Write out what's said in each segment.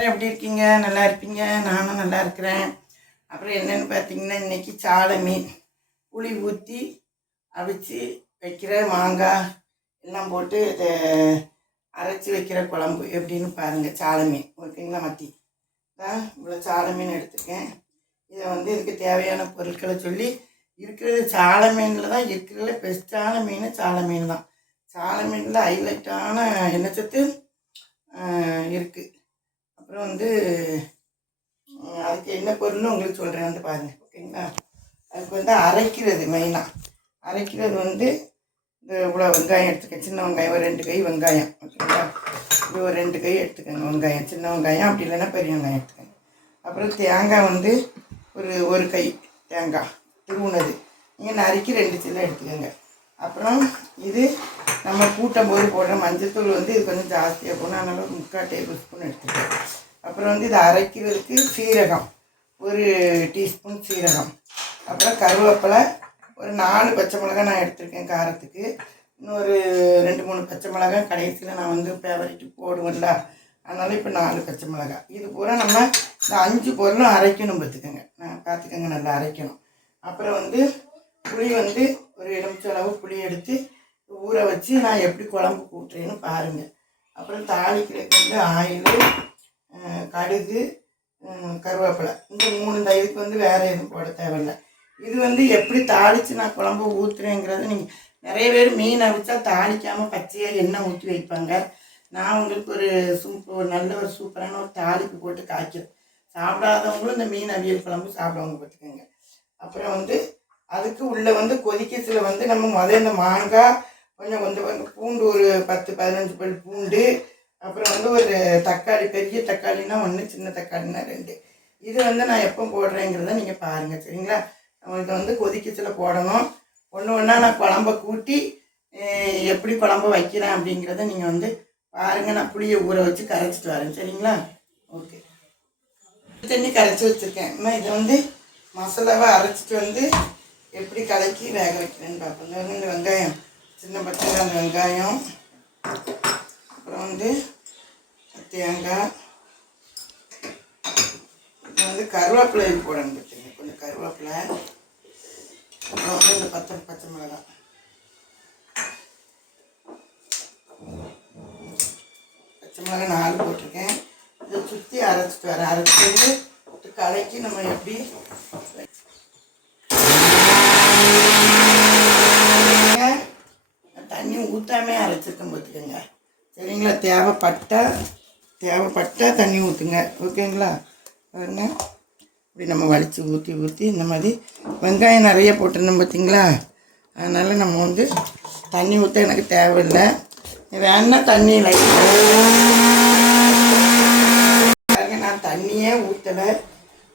எல்லோரும் எப்படி இருக்கீங்க? நல்லா இருப்பீங்க. நானும் நல்லா இருக்கிறேன். அப்புறம் என்னென்னு பார்த்தீங்கன்னா, இன்றைக்கி சாலை மீன் புளி ஊற்றி அவிச்சு வைக்கிற மாங்காய் எல்லாம் போட்டு இதை அரைச்சி வைக்கிற குழம்பு எப்படின்னு பாருங்கள். சாலை மீன் ஓகேங்களா? மத்தி தான் இவ்வளோ சாலை மீன் எடுத்துருக்கேன். இதை இதுக்கு தேவையான பொருட்களை சொல்லி இருக்கிறது சாலை மீனில் தான் இருக்கிறதுல பெஸ்ட்டான மீன் சாலை மீன் தான். சாலை மீனில் ஹைலைட்டான எண்ணெய் சத்து இருக்குது. அப்புறம் அதுக்கு என்ன பொருள்னு உங்களுக்கு சொல்கிறேன் பாருங்கள் ஓகேங்களா? அதுக்கு அரைக்கிறது மெயினாக அரைக்கிறது இந்த இவ்வளோ வெங்காயம் எடுத்துக்கேன். சின்ன வெங்காயம் ஒரு 2 கை வெங்காயம் ஓகேங்களா? இது ஒரு 2 கை எடுத்துக்கோங்க வெங்காயம், சின்ன வெங்காயம், அப்படி இல்லைன்னா பெரிய வெங்காயம் எடுத்துக்கோங்க. அப்புறம் தேங்காய் ஒரு கை தேங்காய் திருவுனது நீங்கள் நறுக்கி 2 சில்லை எடுத்துக்கோங்க. அப்புறம் இது நம்ம கூட்டம் போது போடுற மஞ்சத்தூள் இது கொஞ்சம் ஜாஸ்தியாக போகணும், அதனால் ஒரு 3/4 டேபிள் ஸ்பூன் எடுத்துக்கோங்க. அப்புறம் இதை அரைக்கிறதுக்கு சீரகம் ஒரு டீஸ்பூன் சீரகம், அப்புறம் கருவேப்பிலை ஒரு 4 பச்சை மிளகாய் நான் எடுத்திருக்கேன் காரத்துக்கு. இன்னொரு 2-3 பச்சை மிளகாய் கடைசியில் நான் ஃபேவரெட்டு போடுவேன்ல, அதனால் இப்போ 4 பச்சை மிளகாய். இது பூரா நம்ம இந்த 5 பொருளும் அரைக்கணும் பார்த்துக்கோங்க. பார்த்துக்கோங்க, நல்லா அரைக்கணும். அப்புறம் புளி ஒரு எலுமிச்சளவு புளி எடுத்து ஊற வச்சு நான் எப்படி குழம்பு கூட்டுறேன்னு பாருங்கள். அப்புறம் தாளிக்கிறதுக்கு ஆயில், கடுகு, கருவேப்பிலை, இந்த 3 இதுக்கு வேறு எதுவும் போட தேவையில்லை. இது எப்படி தாளித்து நான் குழம்பு ஊற்றுறேங்கிறத நீங்கள் நிறைய பேர் மீன் அவிச்சா தாளிக்காமல் பச்சையாக எண்ணெய் ஊற்றி வைப்பாங்க. நான் உங்களுக்கு ஒரு நல்ல ஒரு சூப்பரான ஒரு தாளிப்பு போட்டு காய்க்கிறேன். சாப்பிடாதவங்களும் இந்த மீன் அவியல் குழம்பு சாப்பிடுவாங்க பார்த்துக்கோங்க. அப்புறம் அதுக்கு உள்ளே கொதிக்கச்சில் நம்ம இந்த மாங்காய் கொஞ்சம் பூண்டு ஒரு 10-15 பல் பூண்டு, அப்புறம் ஒரு தக்காளி, பெரிய தக்காளினா 1, சின்ன தக்காளினா 2. இது நான் எப்போ போடுறேங்கிறத நீங்கள் பாருங்கள் சரிங்களா? இதை கொதிக்கச்சில் போடணும். ஒன்று ஒன்றா நான் குழம்ப கூட்டி எப்படி குழம்பு வைக்கிறேன் அப்படிங்கிறத நீங்கள் பாருங்கள். நான் புளியை ஊற வச்சு கரைச்சிட்டு வரேன் சரிங்களா? ஓகே, தண்ணி கரைச்சி வச்சுருக்கேன். இன்னும் இதை மசாலாவை அரைச்சிட்டு எப்படி கலக்கி வேக வைக்கிறேன்னு பார்ப்போம். இந்த வெங்காயம் சின்ன பச்சையாக அந்த வெங்காயம், அப்புறம் தேங்காய், கருவேப்பிலை போடணும் பார்த்தீங்க, கொஞ்சம் கருவேப்பிலை, அப்புறம் இந்த பச்சை மிளகாய், பச்சை மிளகாய் 4 போட்டிருக்கேன். இதை சுற்றி அரைச்சிட்டு வரேன். அரைச்சிட்டு கலக்கி நம்ம எப்படி தண்ணி ஊற்றாமே அரைச்சிருக்கேன் பார்த்துக்கோங்க சரிங்களா? தேவைப்பட்டா தண்ணி ஊற்றுங்க ஓகேங்களா? பாருங்க, இப்படி நம்ம வலித்து ஊற்றி இந்த மாதிரி வெங்காயம் நிறைய போட்டுருந்தோம் பார்த்தீங்களா? அதனால் நம்ம தண்ணி ஊற்ற எனக்கு தேவையில்லை. வேணா தண்ணி பாருங்க, நான் தண்ணியே ஊற்றலை.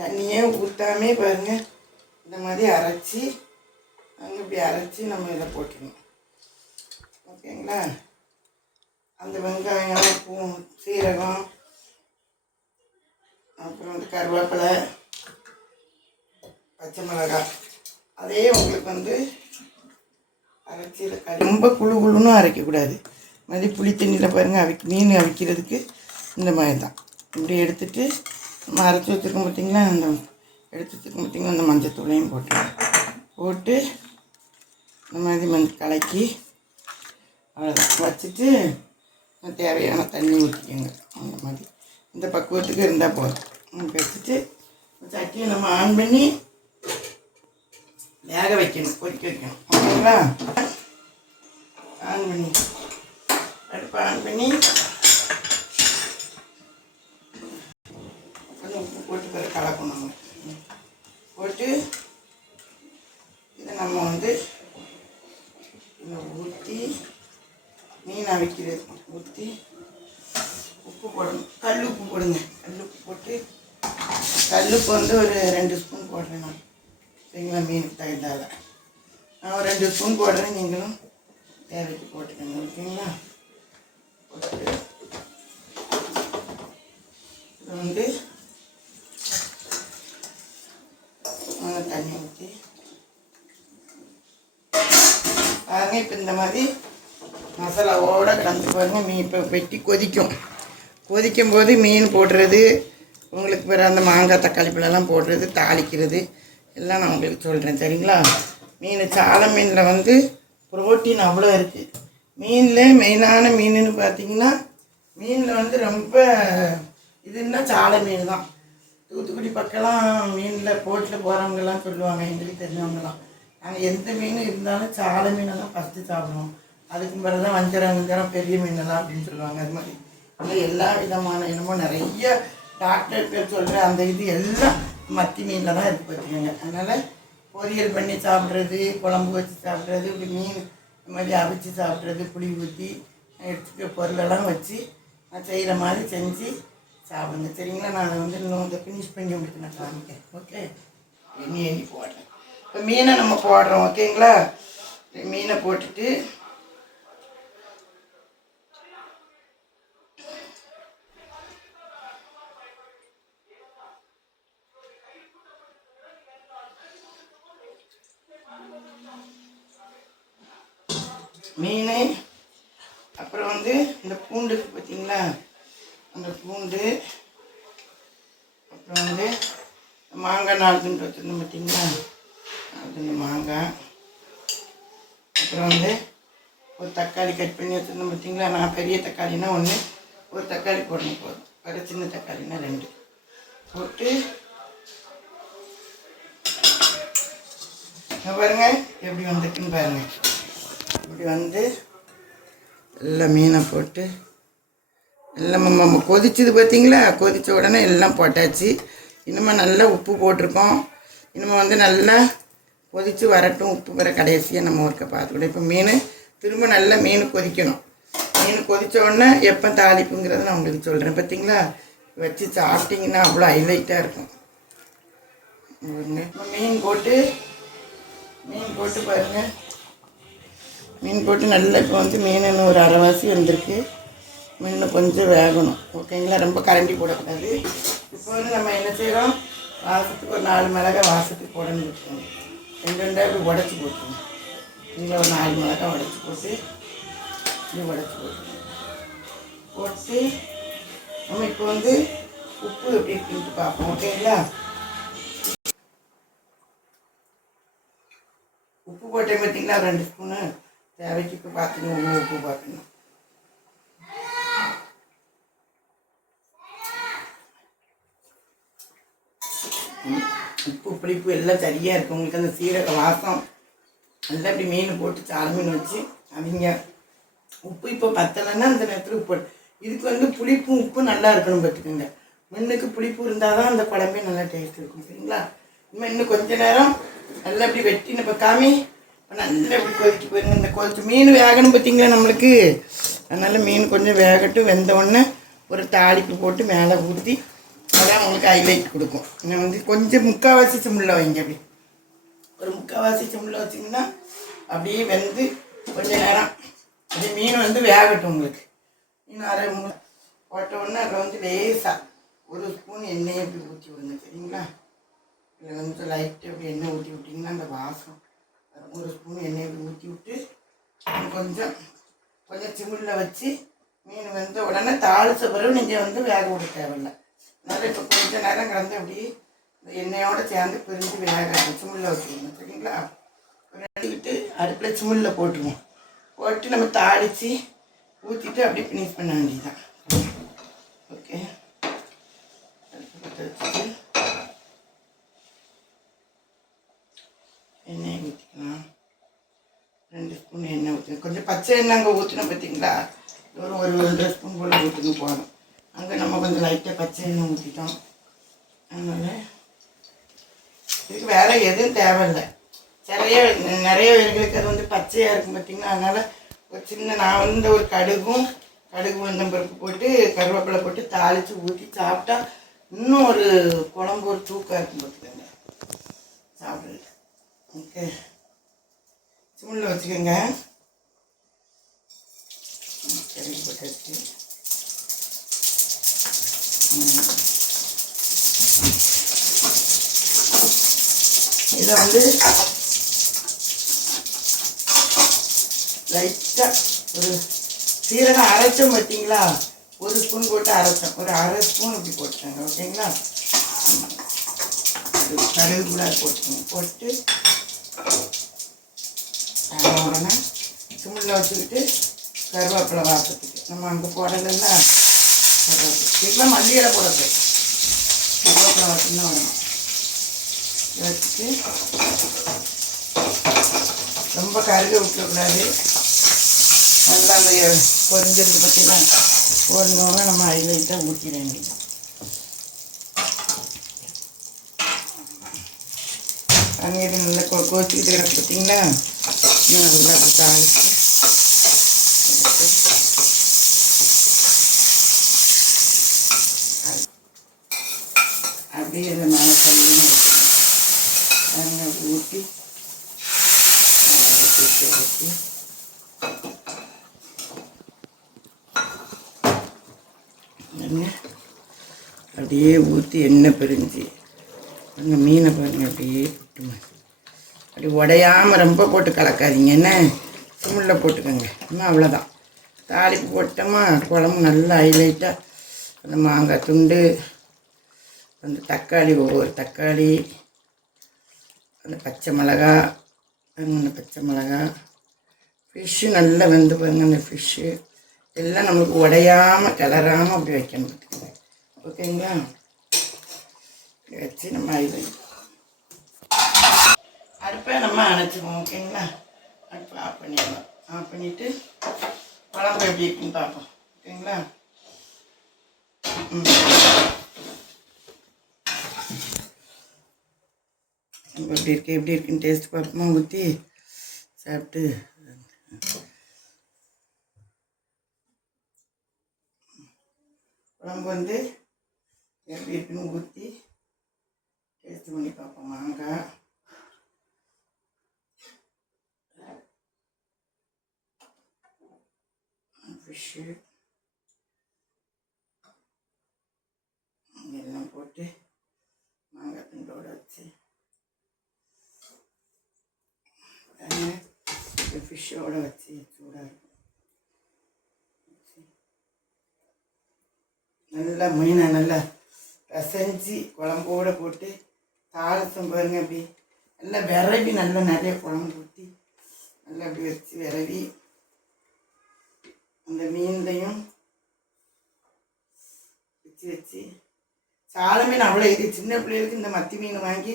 தண்ணியே ஊற்றாமே பாருங்கள் இந்த மாதிரி அரைச்சி இப்படி அரைச்சி நம்ம இதை போட்டுக்கணும் ஓகேங்களா? அந்த வெங்காயம், சீரகம், அப்புறம் கருவேப்பிலை, பச்சை மிளகாய், அதே உங்களுக்கு அரைச்சி ரொம்ப குழுன்னு அரைக்கக்கூடாது. மாதிரி புளி தண்ணியில் பாருங்கள் மீன் அவிக்கிறதுக்கு இந்த மாதிரி தான். இப்படி எடுத்துகிட்டு நம்ம அரைச்சி வச்சுருக்கோம் பார்த்திங்களா? எடுத்து வச்சுருக்கோம் பார்த்திங்களா? அந்த மஞ்சத்தூளையும் போட்டு இந்த மாதிரி கலக்கி அவ்வளோதான் வச்சுட்டு தேவையான தண்ணி ஊற்றிக்கோங்க. அந்த மாதிரி இந்த பக்குவத்துக்கு இருந்தால் போதும். வச்சுட்டு சட்டியை நம்ம ஆன் பண்ணி வேக வைக்கணும், கொதிக்க வைக்கணும் ஓகேங்களா? ஆன் பண்ணி அடுப்பை ஆன் பண்ணி கொஞ்சம் உப்பு போட்டு கலக்கணும். போட்டு இதை நம்ம ஊற்றி மீன் அவிக்கிறது ஊற்றி உப்பு போடணும். கல் உப்பு போடுங்க. கல் உப்பு போட்டு கல்லுப்பு ஒரு 2 ஸ்பூன் போடுறேன் நான் சரிங்களா? மீனுக்கு தகுந்தால நான் ஒரு 2 ஸ்பூன் போடுறேன், நீங்களும் தேவைக்கு போட்டுக்கோங்க ஓகேங்களா? போட்டு இது தண்ணி ஊற்றி பாருங்க. இப்போ இந்த மாதிரி மசாலாவோடு கலந்து பாருங்கள். மீன் இப்போ வெட்டி கொதிக்கும். கொதிக்கும் போது மீன் போடுறது, உங்களுக்கு பிற அந்த மாங்காய் தக்காளி பழம்லாம் போடுறது, தாளிக்கிறது எல்லாம் நான் உங்களுக்கு சொல்கிறேன். சரிங்களா? சால மீனில் வந்து புரோட்டீன் அவ்வளோ இருக்குது. மீனில் மெயினான மீனுன்னு பார்த்தீங்கன்னா, மீனில் வந்து ரொம்ப இதுன்னா சால மீன் தான். தூத்துக்குடி பக்கம்லாம் மீனில் போட்டில் போகிறவங்கெல்லாம் சொல்லுவாங்க, எங்களுக்கு தெரிஞ்சவங்கலாம். நாங்கள் எந்த மீன் இருந்தாலும் சால மீனை தான் ஃபஸ்ட்டு சாப்பிடுவோம். அதுக்கு பிறகு தான் வஞ்சரம் பெரிய மீனெல்லாம் அப்படின்னு சொல்லுவாங்க. அது மாதிரி ஆனால் எல்லா விதமான என்னமோ நிறைய டாக்டர் பேர் சொல்கிற அந்த இது எல்லாம் மத்தி மீனில் தான் இருக்குது பார்த்துக்கோங்க. அதனால் பொரியல் பண்ணி சாப்பிட்றது, குழம்பு வச்சு சாப்பிட்றது, இப்படி மீன் இந்த மாதிரி அவிச்சு சாப்பிட்றது, புளி ஊற்றி எடுத்துக்க பொருளெல்லாம் வச்சு நான் செய்கிற மாதிரி செஞ்சு சாப்பிடுங்க. சரிங்களா? நான் அதை வந்து இன்னும் இதை ஃபினிஷ் பண்ணி உங்களுக்கு நான் காமிக்கிறேன். ஓகே, எண்ணி போடுறேன். இப்போ மீனை நம்ம போடுறோம். ஓகேங்களா? மீனை போட்டுட்டு மீன் அப்புறம் வந்து இந்த பூண்டு பார்த்தீங்களா, அந்த பூண்டு அப்புறம் வந்து மாங்காய் 4 துண்டு வச்சுருந்தோம் பார்த்தீங்களா, 4 துண்டு மாங்காய். அப்புறம் வந்து ஒரு தக்காளி கட் பண்ணி வச்சுருந்தோம் பார்த்தீங்களா. நான் பெரிய தக்காளினா 1, ஒரு தக்காளி போடணும் போதும். வேறு சின்ன தக்காளினா 2 போட்டு பாருங்க எப்படி வந்துட்டுன்னு பாருங்கள். இப்படி வந்து எல்லாம் மீனை போட்டு எல்லாம் நம்ம கொதிச்சது பார்த்தீங்களா. கொதித்த உடனே எல்லாம் போட்டாச்சு. இன்னும் நல்லா உப்பு போட்டிருக்கோம். இன்னும் வந்து நல்லா கொதித்து வரட்டும். உப்பு வர கடைசியாக நம்ம ஒருக்க பார்த்துக்கிட்டோம். இப்போ மீன் திரும்ப நல்லா மீன் கொதிக்கணும். மீன் கொதித்த உடனே எப்போ தாளிப்புங்கிறத நான் உங்களுக்கு சொல்கிறேன். பார்த்தீங்களா, வச்சு சாப்பிட்டிங்கன்னா அவ்வளோ ஹைலைட்டாக இருக்கும். இப்போ மீன் போட்டு பாருங்கள். மீன் போட்டு நல்லா இப்போ வந்து மீன் இன்னும் ஒரு அரைவாசி வந்திருக்கு. மீன் கொஞ்சம் வேகணும். ஓகேங்களா? ரொம்ப கரண்டி போடக்கூடாது. இப்போ வந்து நம்ம என்ன செய்கிறோம், வாசத்துக்கு ஒரு 4 மிளகாய் வாசத்துக்கு போடணும்னு வச்சுக்கோங்க. 2 இப்படி உடச்சி போட்டுருங்க. இதில் ஒரு 4 மிளகாய் உடச்சி போட்டு இப்படி உடச்சி போட்டு நம்ம இப்போ வந்து உப்பு எப்படி இருக்குன்ட்டு பார்ப்போம். ஓகேங்களா? உப்பு போட்டேன் பார்த்தீங்களா, 2 ஸ்பூனு தேவைக்கு. இப்போ பார்த்துக்கணும், உப்பு பார்க்கணும். உப்பு புளிப்பு எல்லாம் சரியாக இருக்கும். உங்களுக்கு அந்த சீரக வாசம் நல்லா இப்படி மீன் போட்டு சால மீன் வச்சு அவங்க உப்பு இப்போ பத்தலைன்னா அந்த நேரத்தில் உப்பு. இதுக்கு வந்து புளிப்பும் உப்பு நல்லா இருக்கணும் பார்த்துக்கோங்க. மீனுக்கு புளிப்பு இருந்தால் தான் அந்த குழம்பே நல்லா டேஸ்ட் இருக்கும். சரிங்களா? இன்னும் கொஞ்சம் நேரம் நல்லா இப்படி வெட்டி நம்ம காமி நல்லா இப்படி கொதிக்க போயிருங்க. இந்த கொதிச்சு மீன் வேகணும் பார்த்தீங்களா நம்மளுக்கு. அதனால் மீன் கொஞ்சம் வேகட்டும். வெந்த உடனே ஒரு தாளிப்பு போட்டு மேலே ஊற்றி அதான் உங்களுக்கு ஹைலைட் கொடுக்கும். இன்னும் வந்து கொஞ்சம் 3/4 சிம்மில் வைங்க. அப்படி ஒரு 3/4 சிம்மில் வச்சிங்கன்னா அப்படியே வெந்து கொஞ்சம் நேரம் அப்படியே மீன் வந்து வேகட்டும் உங்களுக்கு. மீன் அரை போட்ட உடனே அதில் வந்து லேசாக 1 ஸ்பூன் எண்ணெயை அப்படி ஊற்றி விடுங்க. சரிங்களா? இதில் வந்து லைட்டு அப்படி எண்ணெய் ஊற்றி விட்டிங்கன்னா அந்த வாசம். 1 ஸ்பூன் எண்ணெயை அப்படி ஊற்றி விட்டு கொஞ்சம் சிம்மில் வச்சு மீன் வெந்த உடனே தாளித்த பிறகு நீங்கள் வந்து வேக விட தேவையில்லை. அதனால் இப்போ கொஞ்சம் நேரம் கலந்து அப்படி இந்த எண்ணெயோடு சேர்ந்து பிரிஞ்சு வேக சிம்மில் வச்சுக்கணும். சரிங்களா? ரெண்டுக்கிட்டு அடுப்பில் சிம்மில் போட்டுருவோம். போட்டு நம்ம தாளித்து ஊற்றிட்டு அப்படியே ஃபினிஷ் பண்ண வேண்டியதுதான். ஓகே, அடுப்பு வச்சுட்டு எண்ணெய் ஊற்றிக்கலாம். 2 ஸ்பூன் எண்ணெய் ஊற்றணும். கொஞ்சம் பச்சை எண்ணெய் அங்கே ஊற்றினோம் பார்த்தீங்களா, ஒரு 1 ஸ்பூன் போல் ஊற்றணும் போதும். அங்கே நம்ம கொஞ்சம் லைட்டாக பச்சை எண்ணெய் ஊற்றிட்டோம். அதனால் இதுக்கு வேறு எதுவும் தேவையில்லை. நிறைய பேர்களுக்கு அது வந்து பச்சையாக இருக்கும் பார்த்தீங்களா. அதனால் ஒரு சின்ன நான் வந்து ஒரு கடுகு உளுந்தம் பருப்பு போட்டு கருவேப்பிலை போட்டு தாளித்து ஊற்றி சாப்பிட்டா இன்னும் ஒரு குழம்பு ஒரு தூக்கம் இருக்கும் பார்த்துக்கோங்க சாப்பிடுறது. ஓகே, சிம்மில் வச்சுக்கோங்க. சரி, போட்டாச்சு. இதை வந்து லைட்டாக ஒரு சீரகம் அரைச்சோம் பார்த்தீங்களா, ஒரு ஸ்பூன் போட்டு அரைச்சோம், ஒரு அரை ஸ்பூன் இப்படி போட்டுக்கோங்க. ஓகேங்களா? கடுகு கூட போட்டுக்கோங்க. போட்டு உடனே சிம்மில் வச்சுக்கிட்டு கருவேப்பிலை வாசத்துக்கு நம்ம அங்கே போடலைன்னா இதெல்லாம் மல்லியில் போடுறது கருவேப்பிலை வாசம் தான் வரணும். வச்சுட்டு ரொம்ப கருக விட்டுக்கூடாது. நல்லா அந்த பொரிஞ்சது பார்த்தீங்கன்னா போடணுன்னா நம்ம ஹைலைட்டாக ஊற்றிட வேண்டியது. அங்கே இது நல்லா கோச்சிக்கிட்டு கிடக்கு பார்த்தீங்களா? நல்லா தாளிச்சு அப்படியே இதை மேலே தண்ணி ஊற்றி ஊற்றி அப்படியே ஊற்றி எண்ணெய் பிரிஞ்சு அந்த மீனை பாருங்க அப்படியே போட்டுமா. அப்படி உடையாமல் ரொம்ப போட்டு கலக்காதீங்க, என்ன சிம்மில் போட்டுக்கோங்க. இன்னும் அவ்வளோதான். தாளிப்பு போட்டோமா குழம்பு நல்லா ஹைலைட்டாக அந்த மாங்காய் துண்டு, அந்த தக்காளி, ஒவ்வொரு தக்காளி, அந்த பச்சை மிளகா, அந்த பச்சை மிளகா, ஃபிஷ்ஷு நல்லா வெந்து பாருங்க. அந்த ஃபிஷ்ஷு எல்லாம் நம்மளுக்கு உடையாமல் கிளறாமல் அப்படி வைக்கணும். ஓகேங்களா? வச்சு நம்ம அடுப்பை நம்ம அணைச்சிடுவோம். ஓகேங்களா? அடுப்பை ஆஃப் பண்ணிடலாம். ஆஃப் பண்ணிவிட்டு குழம்பு எப்படி இருக்குன்னு பார்ப்போம். ஓகேங்களா? நம்ம எப்படி இருக்குன்னு டேஸ்ட் பார்ப்போமா? ஊற்றி சாப்பிட்டு குழம்பு வந்து எப்படி இருக்குன்னு ஊற்றி டேஸ்ட் பண்ணி பார்ப்போம். மாங்காய் ஃபிஷ்ஷு எல்லாம் போட்டு மாங்காய் துண்டோடு வச்சு ஃபிஷ்ஷோடு வச்சு சூடாக இருக்கும். நல்லா மீனை நல்லா பிசைஞ்சி குழம்போடு போட்டு தாளிசம் பாருங்க. அப்படி நல்லா விரவி நல்லா நிறைய குழம்பு ஊற்றி நல்லா அப்படி வச்சு விரவி அந்த மீன்லையும் வச்சு சால மீன் அவ்வளோ இது சின்ன பிள்ளைகளுக்கு இந்த மத்தி மீன் வாங்கி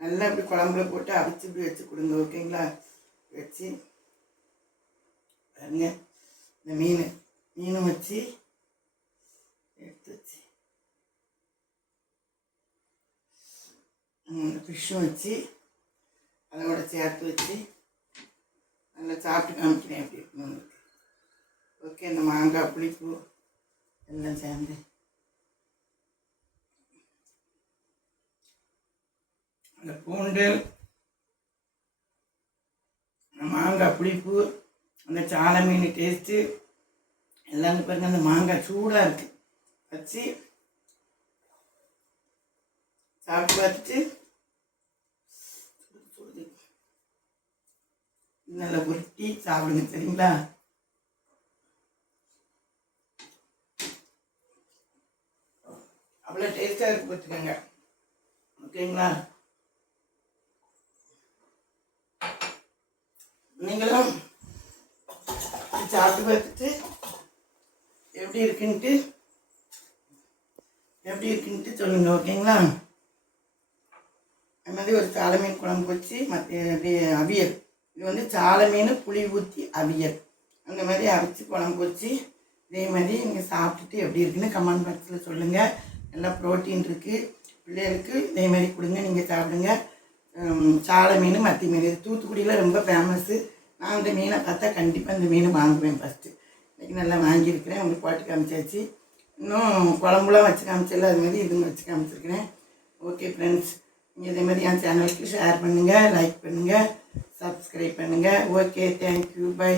நல்லா இப்படி குழம்புல போட்டு அவிச்சு இப்படி வச்சு கொடுங்க. ஓகேங்களா? வச்சு பாருங்க இந்த மீனும் வச்சு எடுத்து வச்சு ஃபிஷ்ஷும் வச்சு அதோட சேர்த்து வச்சு நல்லா சாப்பிட்டு காமிக்கிறேன் எப்படி இருக்கணும் உங்களுக்கு. ஓகே, இந்த மாங்காய் புளிப்பு எல்லாம் சேர்ந்து அந்த பூண்டு, மாங்காய் புளிப்பு, அந்த சாலை மீன் டேஸ்ட்டு எல்லாம் பாருங்கள். அந்த மாங்காய் சூடாக இருக்குது வச்சு சாப்பிட்டு பார்த்துட்டு நல்லா உருட்டி சாப்பிடுங்க. சரிங்களா? அவ்வளோ டேஸ்ட்டாக இருக்கு பார்த்துக்கோங்க. ஓகேங்களா? நீங்களும் சாப்பிட்டு பார்த்துட்டு எப்படி இருக்குன்ட்டு சொல்லுங்கள். ஓகேங்களா? அது மாதிரி ஒரு சாலை மீன் குழம்பு வச்சு அப்படியே அவியல், இது வந்து சாலை மீன் புளி ஊற்றி அவியல், அந்த மாதிரி அவிச்சு குழம்பு வச்சு இதே மாதிரி நீங்கள் சாப்பிட்டுட்டு எப்படி இருக்குன்னு கமெண்ட் பாக்ஸில் சொல்லுங்கள். நல்லா ப்ரோட்டீன் இருக்குது, பிள்ளைகளுக்கு இதே மாதிரி கொடுங்க, நீங்கள் சாப்பிடுங்க. சாலை மீன், மத்தி மீன் இது தூத்துக்குடியில் ரொம்ப ஃபேமஸ்ஸு. நான் இந்த மீனை பார்த்தா கண்டிப்பாக இந்த மீன் வாங்குவேன். ஃபஸ்ட்டு இன்றைக்கி நல்லா வாங்கியிருக்கிறேன், உங்களுக்கு போட்டு காமிச்சாச்சு. இன்னும் குழம்புலாம் வச்சு காமிச்சிடல, அது மாதிரி இதுவும் வச்சு காமிச்சிருக்கிறேன். ஓகே ஃப்ரெண்ட்ஸ், நீங்கள் இதே மாதிரி என் சேனலுக்கு ஷேர் பண்ணுங்கள், லைக் பண்ணுங்கள், சப்ஸ்கிரைப் பண்ணுங்கள். Okay, thank you, by.